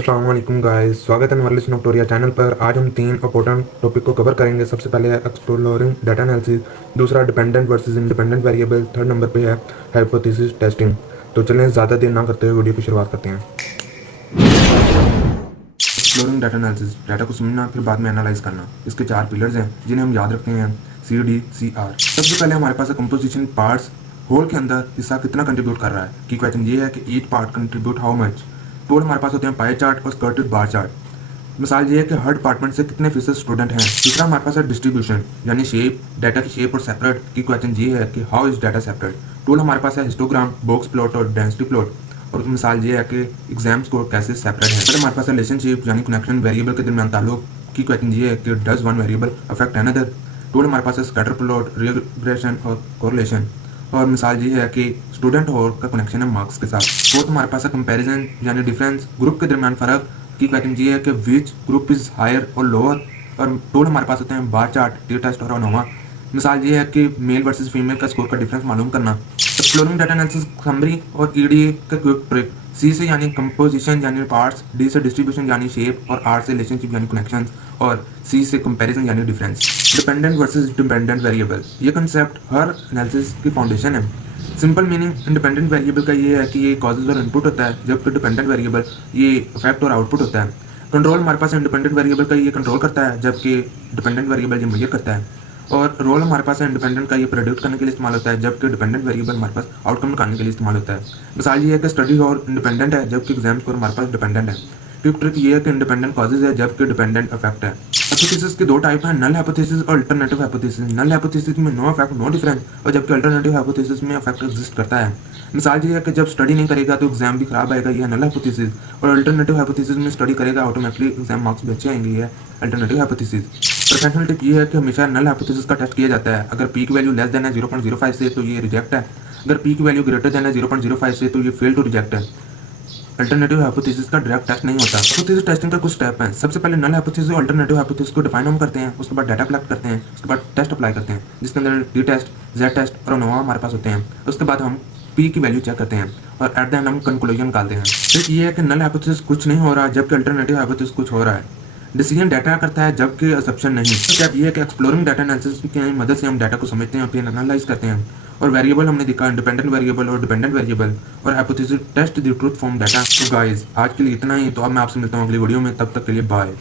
अस्सलाम वालेकुम गाइस, स्वागत है हमारे लिसन ऑफ चैनल पर। आज हम तीन इंपॉर्टेंट टॉपिक को कवर करेंगे। सबसे पहले है एक्सप्लोरिंग डाटा एनालिसिस, दूसरा dependent versus independent variable, third number पे है हाइपोथेसिस टेस्टिंग। तो चलें ज़्यादा देर ना करते हुए वीडियो की शुरुआत करते हैं। एक्सप्लोरिंग डाटा एनालिसिस, डाटा को समझना फिर बाद में एनालाइज करना। इसके चार पिलर्स हैं जिन्हें हम याद रखते हैं, CDCR। सबसे पहले हमारे पास है कंपोजिशन पार्ट्स, होल के अंदर हिस्सा कितना कंट्रीब्यूट कर रहा है। की क्वेश्चन ये है कि each part contribute how much. Toll हमारे पास होते हैं पाई चार्ट और स्कर्टेड बार चार्ट। मिसाल ये है कि हर डिपार्टमेंट से कितने फीसद स्टूडेंट हैं। दूसरा हमारे पास है डिस्ट्रीब्यूशन यानी शेप, डाटा की शेप और सेपरेट। की क्वेश्चन ये है कि how is data separate. Tool हमारे पास है हिस्टोग्राम, बॉक्स प्लॉट और डेंसिटी प्लॉट। और मिसाल ये है कि एग्जाम स्कोर कैसे सेपरेट है। फिर हमारे पास है रिलेशनशिप यानी कनेक्शन, वेरिएबल के दरमियान ताल्लुक। की क्वेश्चन ये है कि does one variable affect another. Tool हमारे पास है स्कैटर प्लॉट, रिग्रेशन और कोरिलेशन। और मिसाल ये है कि स्टूडेंट और का कनेक्शन है मार्क्स के साथ। फोर्थ हमारे पास है कंपैरिजन यानी डिफरेंस, ग्रुप के दरमियान फ़र्क। की क्वेश्चन ये है कि विच ग्रुप इज़ हायर और लोअर। और टूल हमारे पास होते हैं बार चार्ट, टी टेस्ट और अनोवा। मिसाल ये है कि मेल वर्सेस फीमेल का स्कोर का डिफरेंस मालूम करना। एक्सप्लोरिंग डाटा एनालिसिस समरी और ईडीए का क्विक ट्रिक। सी से यानी कंपोजिशन यानी पार्ट्स, डी से डिस्ट्रीब्यूशन यानी शेप और आर से रिलेशनशिप यानी कनेक्शन और सी से कंपैरिजन यानी difference. Dependent versus dependent variable, ये कंसेप्ट हर एनालिसिस की फाउंडेशन है। सिंपल मीनिंग इंडिपेंडेंट वेरिएबल का ये है कि ये कॉजेज और इनपुट होता है, जबकि डिपेंडेंट वेरिएबल ये इफेक्ट और आउटपुट होता है। कंट्रोल हमारे पास इंडिपेंडेंट वेरिएबल का ये कंट्रोल करता है, जबकि डिपेंडेंट वेरिएबल ये मेजर करता है। और रोल हमारे पास है इंडिपेंडेंट का ये प्रोड्यूस करने के लिए इस्तेमाल होता है, जबकि डिपेंडेंट वेरिएबल हमारे पास आउटकम निकालने के लिए इस्तेमाल होता है। मिसाल ये है कि स्टडी और इंडिपेंडेंट है, जबकि एग्जाम स्कोर हमारे पास डिपेंडेंट है। क्विक ट्रिक ये है कि इंडिपेंडेंट कॉजेज है, जबकि डिपेंडेंट इफेक्ट है। हाइपोथेसिस के दो टाइप हैं, नल हाइपोथेसिस और अल्टरनेटिव हाइपोथेसिस। नल हाइपोथेसिस में नो इफेक्ट नो डिफरेंस, और जबकि अल्टरनेटिव हाइपोथेसिस में इफेक्ट एग्जिस्ट करता है। मिसाल ये है कि जब स्टडी नहीं करेगा तो एग्जाम भी खराब आएगा, यह नल हाइपोथेसिस। और अल्टरनेटिव हाइपोथेसिस में स्टडी करेगा ऑटोमेटिकली एग्जाम मार्क्स भी अच्छे आएंगे, यह अल्टरनेटिव हाइपोथेसिस। प्रोफेशनल टिप ये है कि हमेशा नल हाइपोथेसिस का टेस्ट किया जाता है। अगर पी की वैल्यू लेस देन है 0.05 से तो ये रिजेक्ट है। अगर पी की वैल्यू ग्रेटर देन है 0.05 से तो ये फेल टू रिजेक्ट है। अल्टरनेटिव हाइपोथेसिस का डायरेक्ट टेस्ट नहीं होता। हाइपोथेसिस टेस्टिंग का कुछ स्टेप हैं। सबसे पहले नल हाइपोथेसिस और अल्टरनेटिव हाइपोथेसिस को डिफाइन हम करते हैं, उसके बाद डाटा कलेक्ट करते हैं, उसके बाद टेस्ट अप्लाई करते हैं, जिसके अंदर डी टेस्ट, जेड टेस्ट और अनोवा हमारे पास होते हैं। उसके बाद हम पी की वैल्यू चेक करते हैं और एट द एंड हम कंक्लूजन निकालते हैं। फिर ये है कि नल हाइपोथेसिस कुछ नहीं हो रहा, जबकि अल्टरनेटिव हाइपोथेसिस कुछ हो रहा है। डिसीजन डाटा करता है, जबकि असम्पशन नहीं। तो स्टेप ये है कि एक्सप्लोरिंग डाटा एनालिसिस की मदद से हम डाटा को समझते हैं, फिर एनालाइज करते हैं। और वेरिएबल हमने देखा इंडिपेंडेंट वेरिएबल और डिपेंडेंट वेरिएबल, और hypothesis test the truth from data. तो गाइस आज के लिए इतना ही। तो अब मैं आपसे मिलता हूँ अगली वीडियो में, तब तक के लिए बाय।